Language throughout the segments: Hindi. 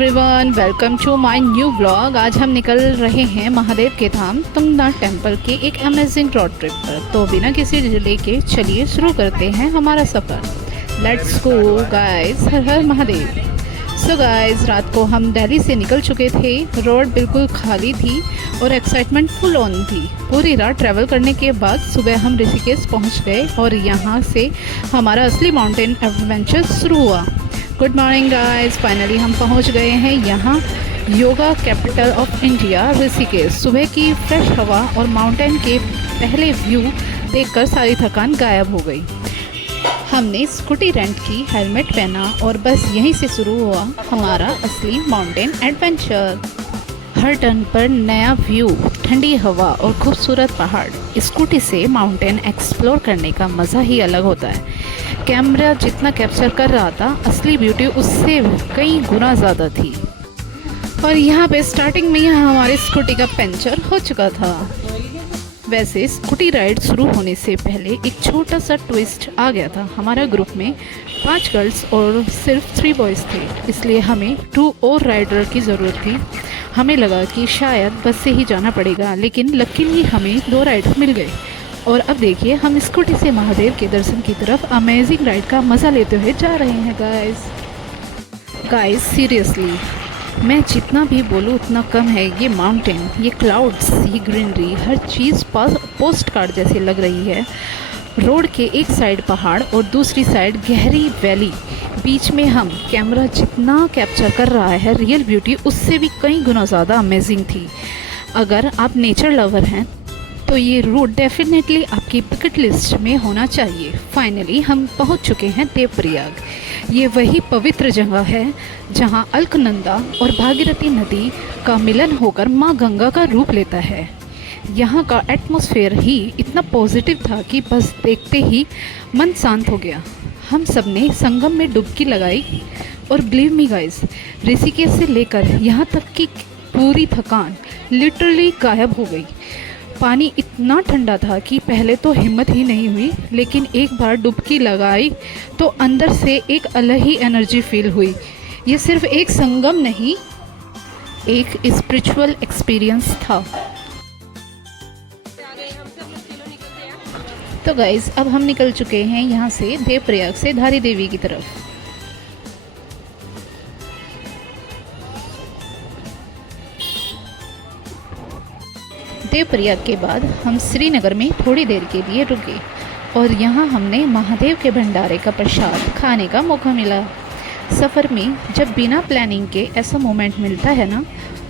Everyone, welcome to my new blog. आज हम निकल रहे हैं महादेव के धाम तुंगनाथ टेम्पल के एक अमेजिंग रोड ट्रिप पर। तो बिना किसी डिले के चलिए शुरू करते हैं हमारा सफ़र। लेट्स गो गाइस, हर हर महादेव। सो गाइस, रात को हम दिल्ली से निकल चुके थे। रोड बिल्कुल खाली थी और एक्साइटमेंट फुल ऑन थी। पूरी रात ट्रैवल करने के बाद सुबह हम ऋषिकेश पहुंच गए और यहाँ से हमारा असली माउंटेन एडवेंचर शुरू हुआ। गुड मॉर्निंग गाइस, फाइनली हम पहुंच गए हैं यहाँ, yoga capital of India Rishikesh. सुबह की फ्रेश हवा और माउंटेन के पहले व्यू देखकर सारी थकान गायब हो गई। हमने स्कूटी रेंट की, हेलमेट पहना और बस यहीं से शुरू हुआ हमारा असली माउंटेन एडवेंचर। हर टर्न पर नया व्यू, ठंडी हवा और खूबसूरत पहाड़। स्कूटी से माउंटेन एक्सप्लोर करने का मज़ा ही अलग होता है। कैमरा जितना कैप्चर कर रहा था, असली ब्यूटी उससे कई गुना ज़्यादा थी। और यहाँ पे स्टार्टिंग में ही हमारी स्कूटी का पंचर हो चुका था। वैसे स्कूटी राइड शुरू होने से पहले एक छोटा सा ट्विस्ट आ गया था। हमारा ग्रुप में 5 गर्ल्स और सिर्फ 3 बॉयज़ थे, इसलिए हमें 2 और राइडर की ज़रूरत थी। हमें लगा कि शायद बस से ही जाना पड़ेगा, लेकिन लकीली हमें 2 राइडर मिल गए। और अब देखिए, हम स्कूटी से महादेव के दर्शन की तरफ अमेजिंग राइड का मज़ा लेते हुए जा रहे हैं गाइस सीरियसली, मैं जितना भी बोलूँ उतना कम है। ये माउंटेन, ये क्लाउड्स, ये ग्रीनरी, हर चीज़ पोस्ट कार्ड जैसी लग रही है। रोड के एक साइड पहाड़ और दूसरी साइड गहरी वैली, बीच में हम कैमरा जितना कैप्चर कर रहा है, रियल ब्यूटी उससे भी कई गुना ज़्यादा अमेजिंग थी। अगर आप नेचर लवर हैं तो ये रूट डेफिनेटली आपकी बकेट लिस्ट में होना चाहिए। फाइनली हम पहुंच चुके हैं देवप्रयाग। ये वही पवित्र जगह है जहां अलकनंदा और भागीरथी नदी का मिलन होकर मां गंगा का रूप लेता है। यहाँ का एटमॉस्फेयर ही इतना पॉजिटिव था कि बस देखते ही मन शांत हो गया। हम सब ने संगम में डुबकी लगाई और बिलीव मी गाइस, ऋषिकेश से लेकर यहाँ तक की पूरी थकान लिटरली गायब हो गई। पानी इतना ठंडा था कि पहले तो हिम्मत ही नहीं हुई, लेकिन एक बार डुबकी लगाई तो अंदर से एक अलग ही एनर्जी फील हुई। ये सिर्फ एक संगम नहीं, एक स्पिरिचुअल एक्सपीरियंस था। तो गाइज, अब हम निकल चुके हैं यहाँ से देवप्रयाग से धारी देवी की तरफ। देवप्रयाग के बाद हम श्रीनगर में थोड़ी देर के लिए रुके और यहाँ हमने महादेव के भंडारे का प्रसाद खाने का मौका मिला। सफ़र में जब बिना प्लानिंग के ऐसा मोमेंट मिलता है ना,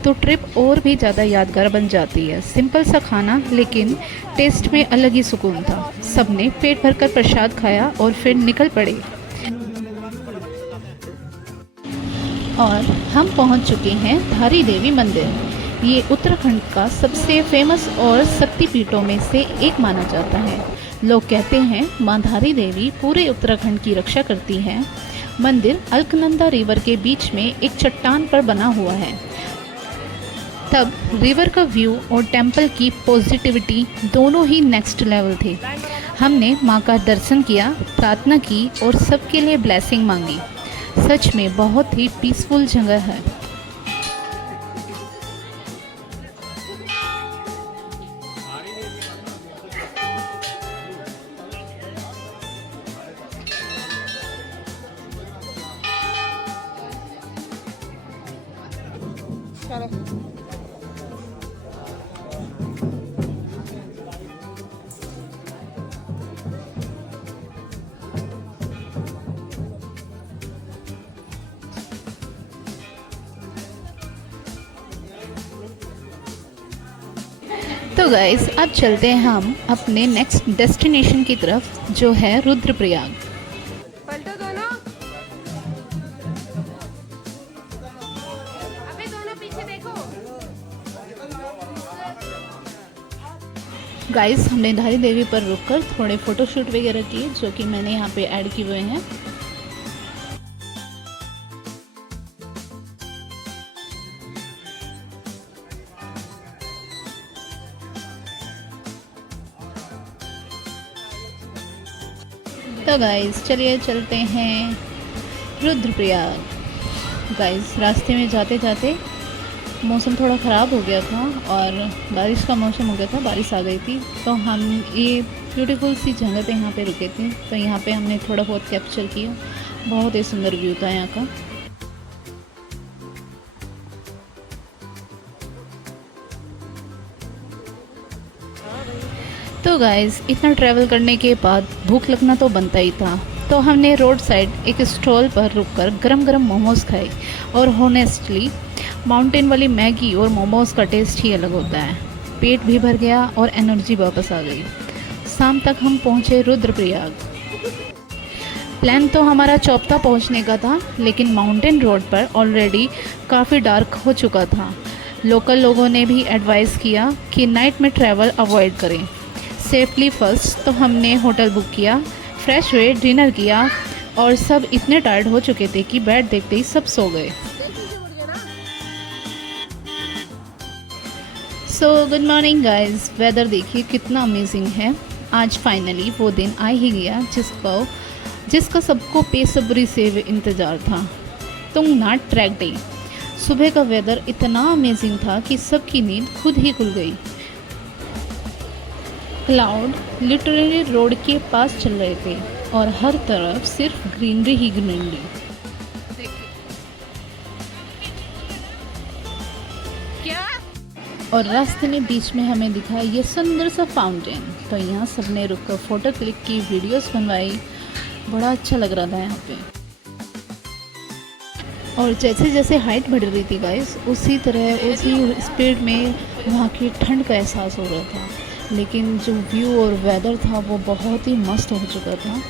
तो ट्रिप और भी ज़्यादा यादगार बन जाती है। सिंपल सा खाना, लेकिन टेस्ट में अलग ही सुकून था। सबने पेट भरकर प्रसाद खाया और फिर निकल पड़े। और हम पहुंच चुके हैं धारी देवी मंदिर। ये उत्तराखंड का सबसे फेमस और शक्तिपीठों में से एक माना जाता है। लोग कहते हैं मां धारी देवी पूरे उत्तराखंड की रक्षा करती हैं। मंदिर अलकनंदा रिवर के बीच में एक चट्टान पर बना हुआ है। तब रिवर का व्यू और टेंपल की पॉजिटिविटी दोनों ही नेक्स्ट लेवल थे। हमने मां का दर्शन किया, प्रार्थना की और सबके लिए ब्लेसिंग मांगी। सच में बहुत ही पीसफुल जगह है। तो गाइस, अब चलते हैं हम अपने नेक्स्ट डेस्टिनेशन की तरफ, जो है रुद्रप्रयाग। पलटो दोनों, अबे दोनों पीछे देखो। गाइस, हमने धारी देवी पर रुककर थोड़े फ़ोटोशूट वगैरह किए, जो कि मैंने यहाँ पे ऐड किए हुए हैं। तो गाइस, चलिए चलते हैं रुद्रप्रयाग। गाइस रास्ते में जाते जाते मौसम थोड़ा ख़राब हो गया था और बारिश का मौसम हो गया था, बारिश आ गई थी। तो हम ये ब्यूटीफुल सी जगह पे यहाँ पे रुके थे, तो यहाँ पे हमने थोड़ा बहुत कैप्चर किया। बहुत ही सुंदर व्यू था यहाँ का। तो गाइस इतना ट्रैवल करने के बाद भूख लगना तो बनता ही था, तो हमने रोड साइड एक स्टॉल पर रुककर गरम गरम मोमोज़ खाए। और होनेस्टली माउंटेन वाली मैगी और मोमोज़ का टेस्ट ही अलग होता है। पेट भी भर गया और एनर्जी वापस आ गई। शाम तक हम पहुँचे रुद्रप्रयाग। प्लान तो हमारा चौपता पहुँचने का था, लेकिन माउंटेन रोड पर ऑलरेडी काफ़ी डार्क हो चुका था। लोकल लोगों ने भी एडवाइस किया कि नाइट में ट्रैवल अवॉइड करें, सेफली फर्स्ट। तो हमने होटल बुक किया, फ्रेश हुए, डिनर किया और सब इतने टायर्ड हो चुके थे कि बेड देखते ही सब सो गए। So good morning guys, weather देखिए कितना अमेजिंग है। आज फाइनली वो दिन आ ही गया जिसका सबको बेसब्री से इंतज़ार था, तुंगनाथ ट्रैक डे। सुबह का वेदर इतना अमेजिंग था कि सबकी नींद खुद ही खुल गई। क्लाउड लिटरली रोड के पास चल रहे थे और हर तरफ सिर्फ ग्रीनरी ही ग्रीनरी। क्या? और रास्ते में बीच में हमें दिखा ये सुंदर सा फाउंटेन। तो यहाँ सबने रुककर फ़ोटो क्लिक की, वीडियोस बनवाई। बड़ा अच्छा लग रहा था यहाँ पे। और जैसे जैसे हाइट बढ़ रही थी गाइस, उसी तरह स्पीड में वहाँ की ठंड का एहसास हो रहा था। लेकिन जो व्यू और वेदर था वो बहुत ही मस्त हो चुका था।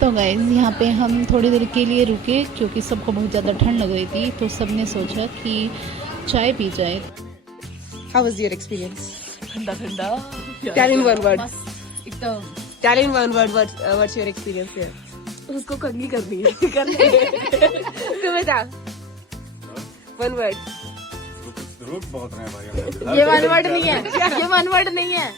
तो गाइस यहाँ पे हम थोड़ी देर के लिए रुके क्योंकि सबको बहुत ज़्यादा ठंड लग रही थी। तो सबने सोचा कि चाय पी जाए। How was your experience? ठंडा ठंडा Tell in one word. एकदम Tell in one word what's your experience here? उसको कंगी करनी है करनी तू बता. One word. रुक बहुत रहे भाई। ये वन वर्ड नहीं है, ये वन वर्ड नहीं है,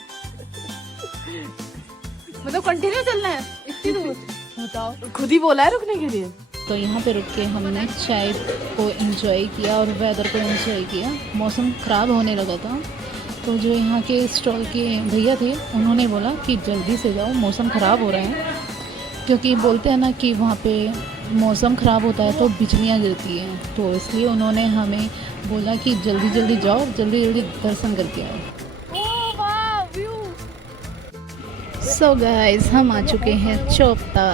मतलब कंटिन्यू चलना है इतनी दूर। बताओ, खुद ही बोला है रुकने के लिए। तो यहाँ पे रुक के हमने चाय को एंजॉय किया और वेदर को एंजॉय किया। मौसम ख़राब होने लगा था, तो जो यहाँ के स्टॉल के भैया थे उन्होंने बोला कि जल्दी से जाओ, मौसम ख़राब हो रहा है। क्योंकि बोलते हैं ना कि वहाँ पे मौसम ख़राब होता है तो बिजलियाँ गिरती हैं, तो इसलिए उन्होंने हमें बोला कि जल्दी जल्दी जाओ, जल्दी जल्दी दर्शन करके आओ। सो गाइस हम आ चुके हैं Chopta.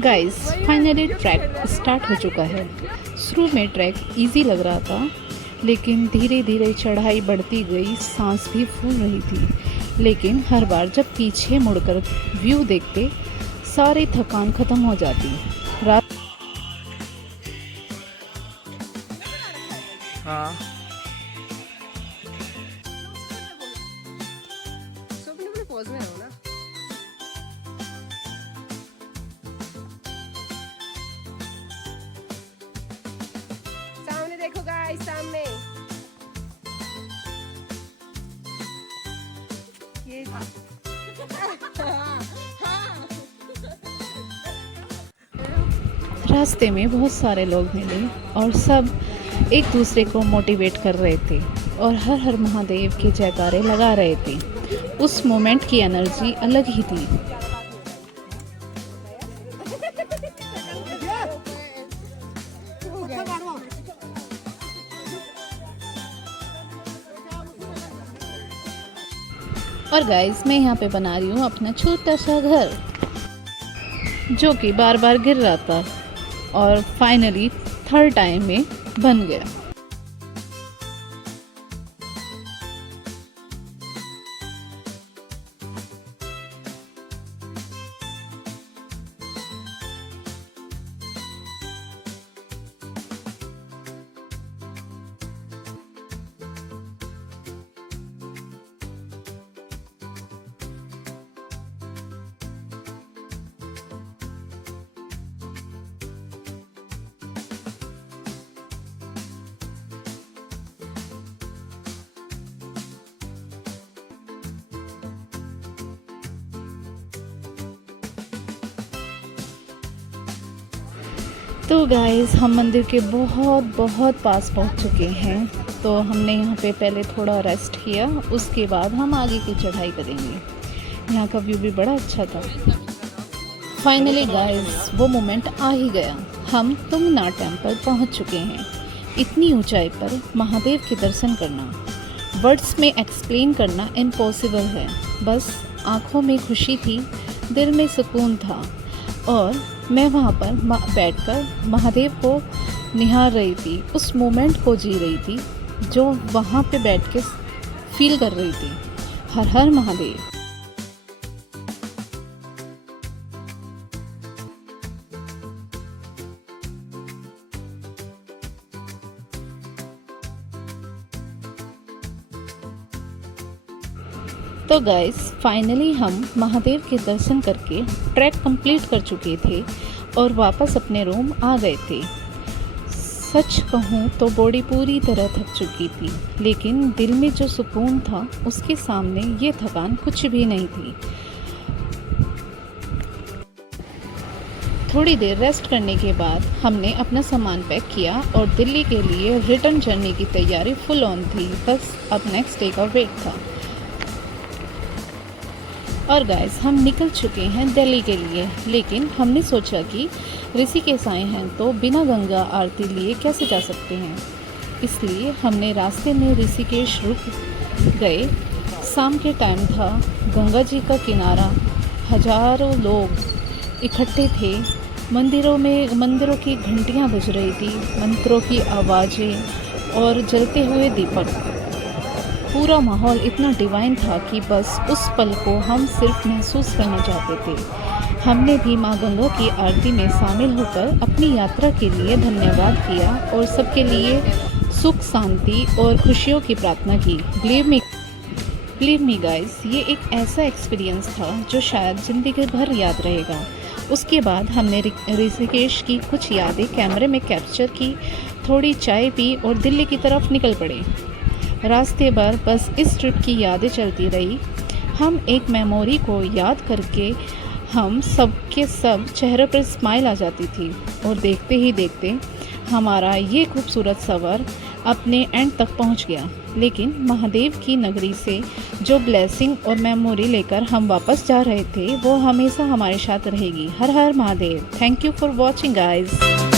Guys finally track start हो चुका है। शुरू में ट्रैक इजी लग रहा था, लेकिन धीरे धीरे चढ़ाई बढ़ती गई, सांस भी फूल रही थी। लेकिन हर बार जब पीछे मुड़कर व्यू देखते सारी थकान ख़त्म हो जाती। रात हाँ So अपने pose में रहो ना. सामने देखो guys, सामने. ये रास्ते में बहुत सारे लोग मिले और सब एक दूसरे को मोटिवेट कर रहे थे और हर हर महादेव के जयकारे लगा रहे थे। उस मोमेंट की एनर्जी अलग ही थी। और गाइस मैं यहाँ पे बना रही हूँ अपना छोटा सा घर, जो कि बार बार गिर रहा था और फाइनली थर्ड टाइम में बन गया। तो गाइस हम मंदिर के बहुत पास पहुंच चुके हैं। तो हमने यहाँ पे पहले थोड़ा रेस्ट किया, उसके बाद हम आगे की चढ़ाई करेंगे। यहाँ का व्यू भी बड़ा अच्छा था। फाइनली गाइस वो मोमेंट आ ही गया, हम तुंगनाथ टेम्पल पहुँच चुके हैं। इतनी ऊंचाई पर महादेव के दर्शन करना वर्ड्स में एक्सप्लेन करना इम्पॉसिबल है। बस आँखों में खुशी थी, दिल में सुकून था और मैं वहाँ पर बैठकर महादेव को निहार रही थी, उस मोमेंट को जी रही थी जो वहाँ पे बैठ के फील कर रही थी। हर हर महादेव। तो गाइस फाइनली हम महादेव के दर्शन करके ट्रैक कंप्लीट कर चुके थे और वापस अपने रूम आ गए थे। सच कहूँ तो बॉडी पूरी तरह थक चुकी थी, लेकिन दिल में जो सुकून था उसके सामने ये थकान कुछ भी नहीं थी। थोड़ी देर रेस्ट करने के बाद हमने अपना सामान पैक किया और दिल्ली के लिए रिटर्न जर्नी की तैयारी फुल ऑन थी। बस अब नेक्स्ट डे का वेट था। और गाइस हम निकल चुके हैं दिल्ली के लिए, लेकिन हमने सोचा कि ऋषिकेश आए हैं तो बिना गंगा आरती लिए कैसे जा सकते हैं, इसलिए हमने रास्ते में ऋषिकेश रुक गए। शाम के टाइम था, गंगा जी का किनारा, हजारों लोग इकट्ठे थे। मंदिरों की घंटियां बज रही थी, मंत्रों की आवाज़ें और जलते हुए दीपक। पूरा माहौल इतना डिवाइन था कि बस उस पल को हम सिर्फ महसूस करना चाहते थे। हमने भी माँ गंगा की आरती में शामिल होकर अपनी यात्रा के लिए धन्यवाद किया और सबके लिए सुख, शांति और खुशियों की प्रार्थना की। बिलीव मी गाइस, ये एक ऐसा एक्सपीरियंस था जो शायद ज़िंदगी भर याद रहेगा। उसके बाद हमने ऋषिकेश की कुछ यादें कैमरे में कैप्चर की, थोड़ी चाय पी और दिल्ली की तरफ निकल पड़े। रास्ते भर बस इस ट्रिप की यादें चलती रही। हम एक मेमोरी को याद करके हम सब के सब चेहरे पर स्माइल आ जाती थी और देखते ही देखते हमारा ये खूबसूरत सफ़र अपने एंड तक पहुंच गया। लेकिन महादेव की नगरी से जो ब्लेसिंग और मेमोरी लेकर हम वापस जा रहे थे वो हमेशा हमारे साथ रहेगी। हर हर Mahadev. Thank you for watching guys.